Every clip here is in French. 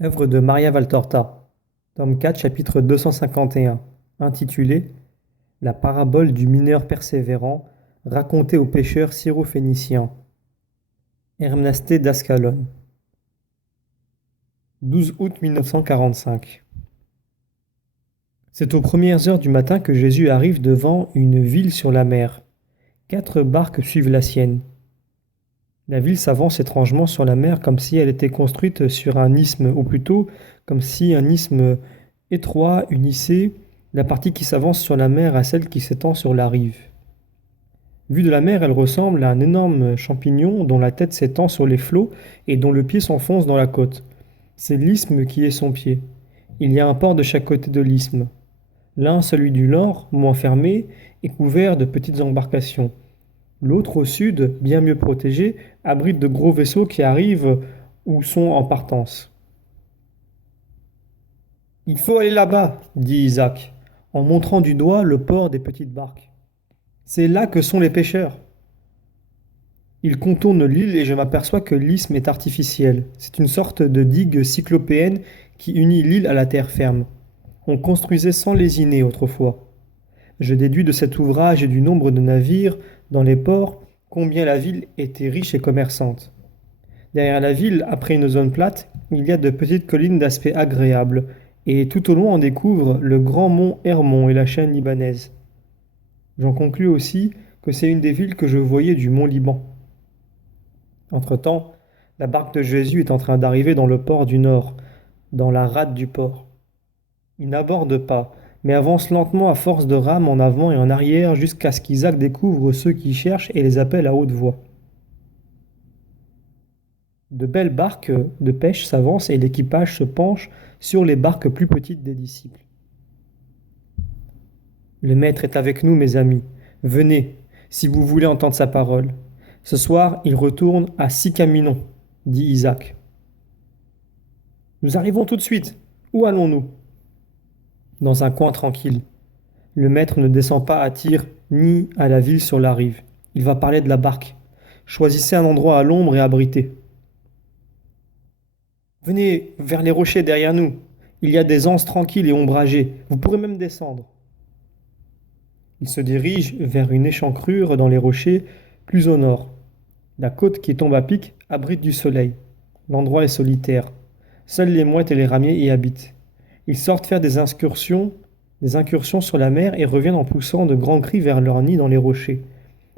Œuvre de Maria Valtorta, tome 4, chapitre 251, intitulé La parabole du mineur persévérant, racontée aux pêcheurs syrophéniciens. Ernestée d'Ascalon. 12 août 1945. C'est aux premières heures du matin que Jésus arrive devant une ville sur la mer. 4 barques suivent la sienne. La ville s'avance étrangement sur la mer comme si elle était construite sur un isthme, ou plutôt comme si un isthme étroit unissait la partie qui s'avance sur la mer à celle qui s'étend sur la rive. Vue de la mer, elle ressemble à un énorme champignon dont la tête s'étend sur les flots et dont le pied s'enfonce dans la côte. C'est l'isthme qui est son pied. Il y a un port de chaque côté de l'isthme. L'un, celui du nord, moins fermé, est couvert de petites embarcations. L'autre au sud, bien mieux protégé, abrite de gros vaisseaux qui arrivent ou sont en partance. Il faut aller là-bas, dit Isaac, en montrant du doigt le port des petites barques. C'est là que sont les pêcheurs. Il contourne l'île et je m'aperçois que l'isthme est artificiel. C'est une sorte de digue cyclopéenne qui unit l'île à la terre ferme. On construisait sans lésiner autrefois. Je déduis de cet ouvrage et du nombre de navires dans les ports combien la ville était riche et commerçante. Derrière la ville, après une zone plate, il y a de petites collines d'aspect agréable, et tout au loin on découvre le grand mont Hermon et la chaîne libanaise. J'en conclus aussi que c'est une des villes que je voyais du mont Liban. Entre-temps, la barque de Jésus est en train d'arriver dans le port du nord, dans la rade du port. Il n'aborde pas, mais avance lentement à force de rames en avant et en arrière jusqu'à ce qu'Isaac découvre ceux qui cherchent et les appelle à haute voix. De belles barques de pêche s'avancent et l'équipage se penche sur les barques plus petites des disciples. Le Maître est avec nous, mes amis. Venez, si vous voulez entendre sa parole. Ce soir, il retourne à Sicaminon, dit Isaac. Nous arrivons tout de suite. Où allons-nous? Dans un coin tranquille. Le Maître ne descend pas à Tyr ni à la ville sur la rive. Il va parler de la barque. Choisissez un endroit à l'ombre et abrité. Venez vers les rochers derrière nous. Il y a des anses tranquilles et ombragées. Vous pourrez même descendre. Il se dirige vers une échancrure dans les rochers, plus au nord. La côte qui tombe à pic abrite du soleil. L'endroit est solitaire. Seules les mouettes et les ramiers y habitent. Ils sortent faire des incursions sur la mer et reviennent en poussant de grands cris vers leur nid dans les rochers.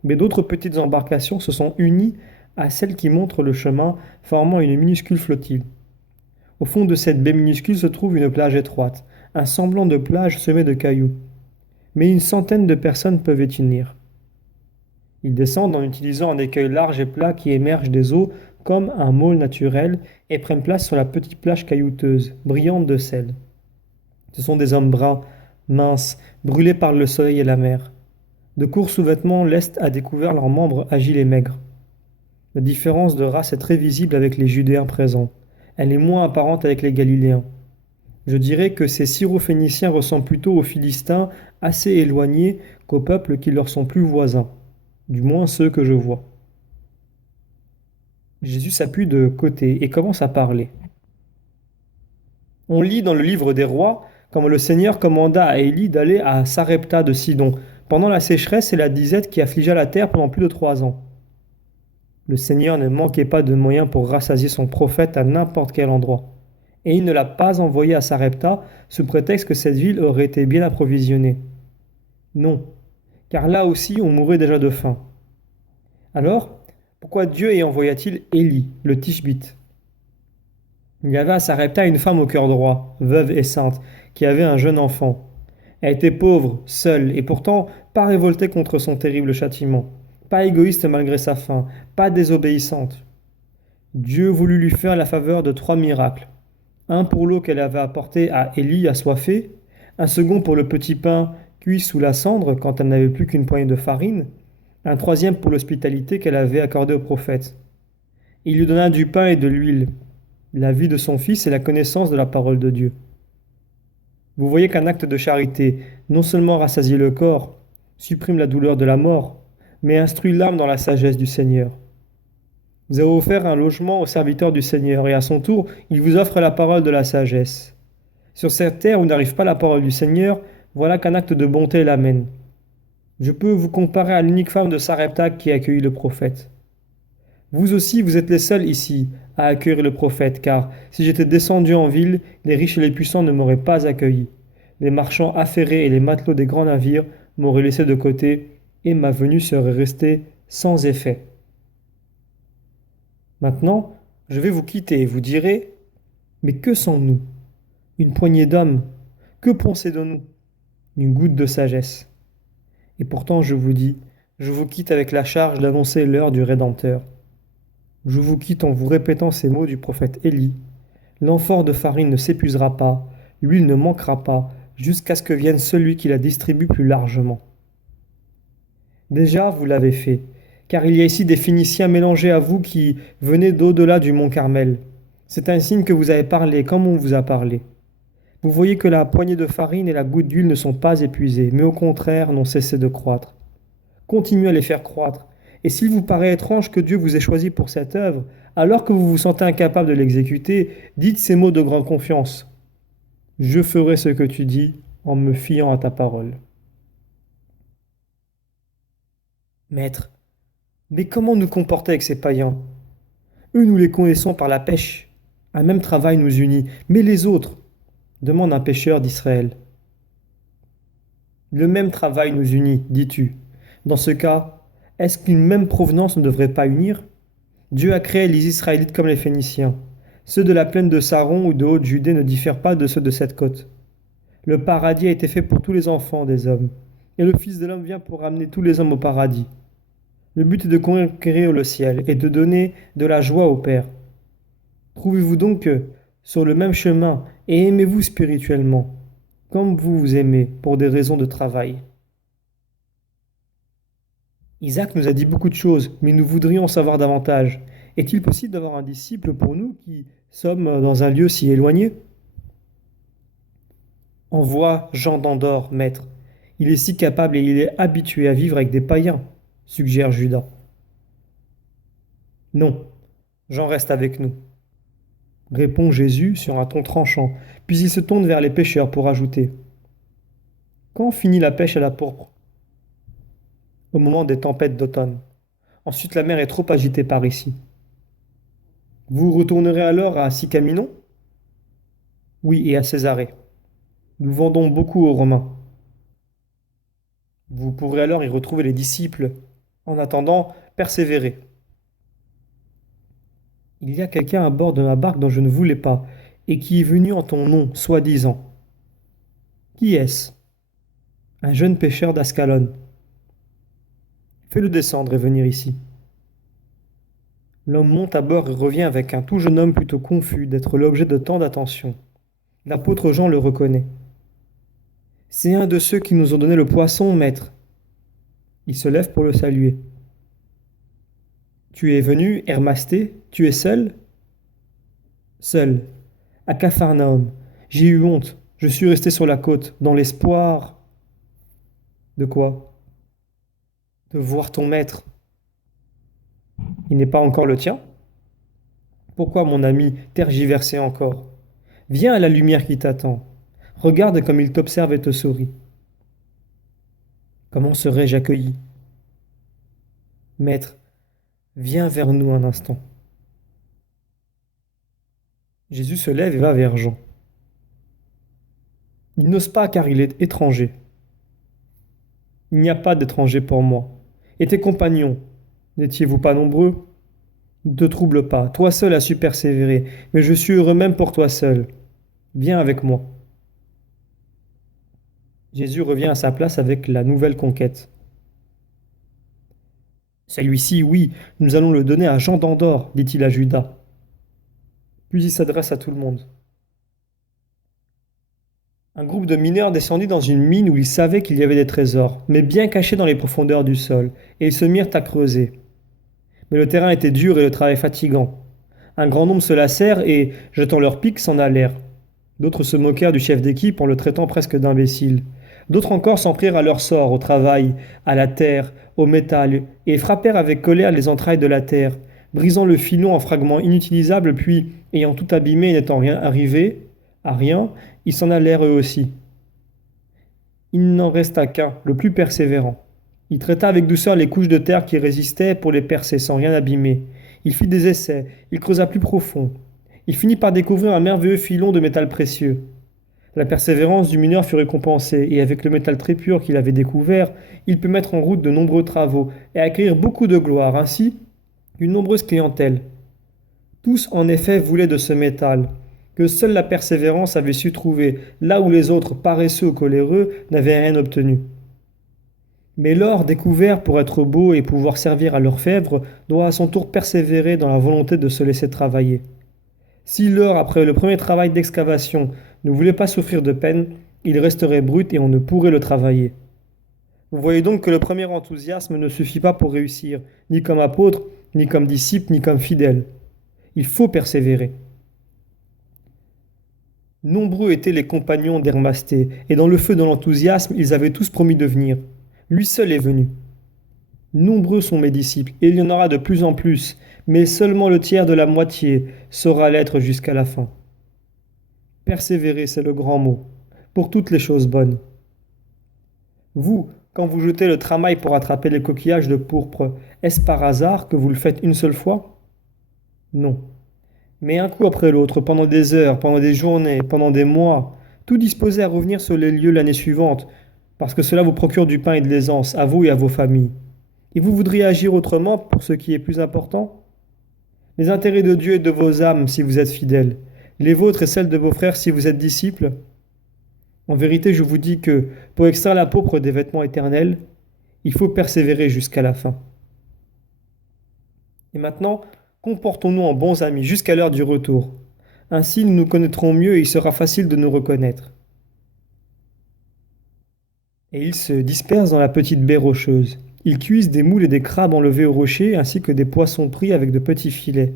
Mais d'autres petites embarcations se sont unies à celles qui montrent le chemin, formant une minuscule flottille. Au fond de cette baie minuscule se trouve une plage étroite, un semblant de plage semée de cailloux. Mais une centaine de personnes peuvent y tenir. Ils descendent en utilisant un écueil large et plat qui émerge des eaux comme un môle naturel et prennent place sur la petite plage caillouteuse, brillante de sel. Ce sont des hommes bruns, minces, brûlés par le soleil et la mer. De courts sous-vêtements laissent à découvert leurs membres agiles et maigres. La différence de race est très visible avec les Judéens présents. Elle est moins apparente avec les Galiléens. Je dirais que ces Syrophéniciens ressemblent plutôt aux Philistins assez éloignés qu'aux peuples qui leur sont plus voisins, du moins ceux que je vois. Jésus s'appuie de côté et commence à parler. On lit dans le livre des rois comment le Seigneur commanda à Élie d'aller à Sarepta de Sidon, pendant la sécheresse et la disette qui affligea la terre pendant plus de 3 ans. Le Seigneur ne manquait pas de moyens pour rassasier son prophète à n'importe quel endroit. Et il ne l'a pas envoyé à Sarepta sous prétexte que cette ville aurait été bien approvisionnée. Non, car là aussi on mourait déjà de faim. Alors, pourquoi Dieu y envoya-t-il Élie, le Tishbite? Il y avait à Sarepta une femme au cœur droit, veuve et sainte, qui avait un jeune enfant. Elle était pauvre, seule, et pourtant pas révoltée contre son terrible châtiment, pas égoïste malgré sa faim, pas désobéissante. Dieu voulut lui faire la faveur de 3 miracles. Un pour l'eau qu'elle avait apportée à Élie assoiffé, un second pour le petit pain cuit sous la cendre quand elle n'avait plus qu'une poignée de farine, un troisième pour l'hospitalité qu'elle avait accordée au prophète. Il lui donna du pain et de l'huile, la vie de son fils et la connaissance de la parole de Dieu. Vous voyez qu'un acte de charité non seulement rassasie le corps, supprime la douleur de la mort, mais instruit l'âme dans la sagesse du Seigneur. Vous avez offert un logement au serviteur du Seigneur, et à son tour, il vous offre la parole de la sagesse. Sur cette terre où n'arrive pas la parole du Seigneur, voilà qu'un acte de bonté l'amène. Je peux vous comparer à l'unique femme de Sarepta qui a accueilli le prophète. Vous aussi, vous êtes les seuls ici à accueillir le prophète, car si j'étais descendu en ville, les riches et les puissants ne m'auraient pas accueilli. Les marchands affairés et les matelots des grands navires m'auraient laissé de côté, et ma venue serait restée sans effet. Maintenant, je vais vous quitter et vous direz, mais que sommes-nous? Une poignée d'hommes. Que pensez de nous? Une goutte de sagesse. Et pourtant, je vous dis, je vous quitte avec la charge d'annoncer l'heure du Rédempteur. Je vous quitte en vous répétant ces mots du prophète Élie. L'amphore de farine ne s'épuisera pas, l'huile ne manquera pas, jusqu'à ce que vienne celui qui la distribue plus largement. Déjà, vous l'avez fait, car il y a ici des Phéniciens mélangés à vous qui venez d'au-delà du mont Carmel. C'est un signe que vous avez parlé comme on vous a parlé. Vous voyez que la poignée de farine et la goutte d'huile ne sont pas épuisées, mais au contraire n'ont cessé de croître. Continuez à les faire croître. Et s'il vous paraît étrange que Dieu vous ait choisi pour cette œuvre, alors que vous vous sentez incapable de l'exécuter, dites ces mots de grande confiance. Je ferai ce que tu dis en me fiant à ta parole. Maître, mais comment nous comporter avec ces païens? Eux, nous les connaissons par la pêche. Un même travail nous unit, mais les autres, demande un pêcheur d'Israël. Le même travail nous unit, dis-tu. Dans ce cas, est-ce qu'une même provenance ne devrait pas unir? Dieu a créé les Israélites comme les Phéniciens. Ceux de la plaine de Saron ou de Haute-Judée ne diffèrent pas de ceux de cette côte. Le paradis a été fait pour tous les enfants des hommes, et le Fils de l'homme vient pour ramener tous les hommes au paradis. Le but est de conquérir le ciel et de donner de la joie au Père. Trouvez-vous donc sur le même chemin et aimez-vous spirituellement, comme vous vous aimez pour des raisons de travail. Isaac nous a dit beaucoup de choses, mais nous voudrions en savoir davantage. Est-il possible d'avoir un disciple pour nous qui sommes dans un lieu si éloigné? Envoie Jean d'Andorre, maître. Il est si capable et il est habitué à vivre avec des païens, suggère Judas. Non, Jean reste avec nous, répond Jésus sur un ton tranchant, puis il se tourne vers les pêcheurs pour ajouter. Quand finit la pêche à la pourpre? Au moment des tempêtes d'automne. Ensuite la mer est trop agitée par ici. Vous retournerez alors à Sicaminon? Oui, et à Césarée. Nous vendons beaucoup aux Romains. Vous pourrez alors y retrouver les disciples. En attendant, persévérez. Il y a quelqu'un à bord de ma barque dont je ne voulais pas, et qui est venu en ton nom, soi-disant. Qui est-ce? Un jeune pêcheur d'Ascalon. Fais-le descendre et venir ici. L'homme monte à bord et revient avec un tout jeune homme plutôt confus d'être l'objet de tant d'attention. L'apôtre Jean le reconnaît. C'est un de ceux qui nous ont donné le poisson, maître. Il se lève pour le saluer. Tu es venu, Hermasté, tu es seul? Seul, à Capharnaüm. J'ai eu honte, je suis resté sur la côte, dans l'espoir. De quoi? De voir ton maître. Il n'est pas encore le tien? Pourquoi, mon ami, tergiverser encore? Viens à la lumière qui t'attend. Regarde comme il t'observe et te sourit. Comment serais-je accueilli? Maître, viens vers nous un instant. Jésus se lève et va vers Jean. Il n'ose pas car il est étranger. Il n'y a pas d'étranger pour moi. Et tes compagnons, n'étiez-vous pas nombreux? Ne te trouble pas, toi seul as su persévérer, mais je suis heureux même pour toi seul. Viens avec moi. Jésus revient à sa place avec la nouvelle conquête. Celui-ci, oui, nous allons le donner à Jean d'Andorre, dit-il à Judas. Puis il s'adresse à tout le monde. Un groupe de mineurs descendit dans une mine où ils savaient qu'il y avait des trésors, mais bien cachés dans les profondeurs du sol, et ils se mirent à creuser. Mais le terrain était dur et le travail fatigant. Un grand nombre se lassèrent et, jetant leurs pics, s'en allèrent. D'autres se moquèrent du chef d'équipe en le traitant presque d'imbécile. D'autres encore s'en prirent à leur sort, au travail, à la terre, au métal, et frappèrent avec colère les entrailles de la terre, brisant le filon en fragments inutilisables, puis, ayant tout abîmé et n'étant rien arrivé, à rien, ils s'en allèrent eux aussi. Il n'en resta qu'un, le plus persévérant. Il traita avec douceur les couches de terre qui résistaient pour les percer sans rien abîmer. Il fit des essais, il creusa plus profond. Il finit par découvrir un merveilleux filon de métal précieux. La persévérance du mineur fut récompensée, et avec le métal très pur qu'il avait découvert, il put mettre en route de nombreux travaux et acquérir beaucoup de gloire, ainsi une nombreuse clientèle. Tous, en effet, voulaient de ce métal, que seule la persévérance avait su trouver, là où les autres, paresseux ou coléreux, n'avaient rien obtenu. Mais l'or, découvert pour être beau et pouvoir servir à l'orfèvre, doit à son tour persévérer dans la volonté de se laisser travailler. Si l'or, après le premier travail d'excavation, ne voulait pas souffrir de peine, il resterait brut et on ne pourrait le travailler. Vous voyez donc que le premier enthousiasme ne suffit pas pour réussir, ni comme apôtre, ni comme disciple, ni comme fidèle. Il faut persévérer. Nombreux étaient les compagnons d'Hermasté, et dans le feu de l'enthousiasme, ils avaient tous promis de venir. Lui seul est venu. Nombreux sont mes disciples, et il y en aura de plus en plus, mais seulement le tiers de la moitié saura l'être jusqu'à la fin. Persévérer, c'est le grand mot, pour toutes les choses bonnes. Vous, quand vous jetez le tramail pour attraper les coquillages de pourpre, est-ce par hasard que vous le faites une seule fois? Non. Mais un coup après l'autre, pendant des heures, pendant des journées, pendant des mois, tout disposé à revenir sur les lieux l'année suivante, parce que cela vous procure du pain et de l'aisance, à vous et à vos familles. Et vous voudriez agir autrement pour ce qui est plus important? Les intérêts de Dieu et de vos âmes si vous êtes fidèles, les vôtres et celles de vos frères si vous êtes disciples. En vérité, je vous dis que pour extraire la pourpre des vêtements éternels, il faut persévérer jusqu'à la fin. Et maintenant, comportons-nous en bons amis jusqu'à l'heure du retour. Ainsi, nous nous connaîtrons mieux et il sera facile de nous reconnaître. Et ils se dispersent dans la petite baie rocheuse. Ils cuisent des moules et des crabes enlevés au rocher, ainsi que des poissons pris avec de petits filets.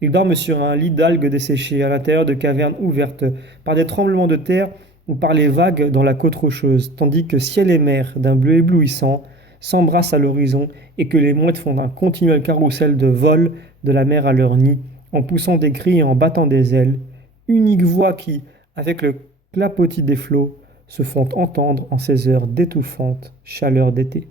Ils dorment sur un lit d'algues desséchées, à l'intérieur de cavernes ouvertes, par des tremblements de terre ou par les vagues dans la côte rocheuse, tandis que ciel et mer, d'un bleu éblouissant, s'embrassent à l'horizon et que les mouettes font un continuel carrousel de vol de la mer à leur nid, en poussant des cris et en battant des ailes, unique voix qui, avec le clapotis des flots, se font entendre en ces heures d'étouffante chaleur d'été.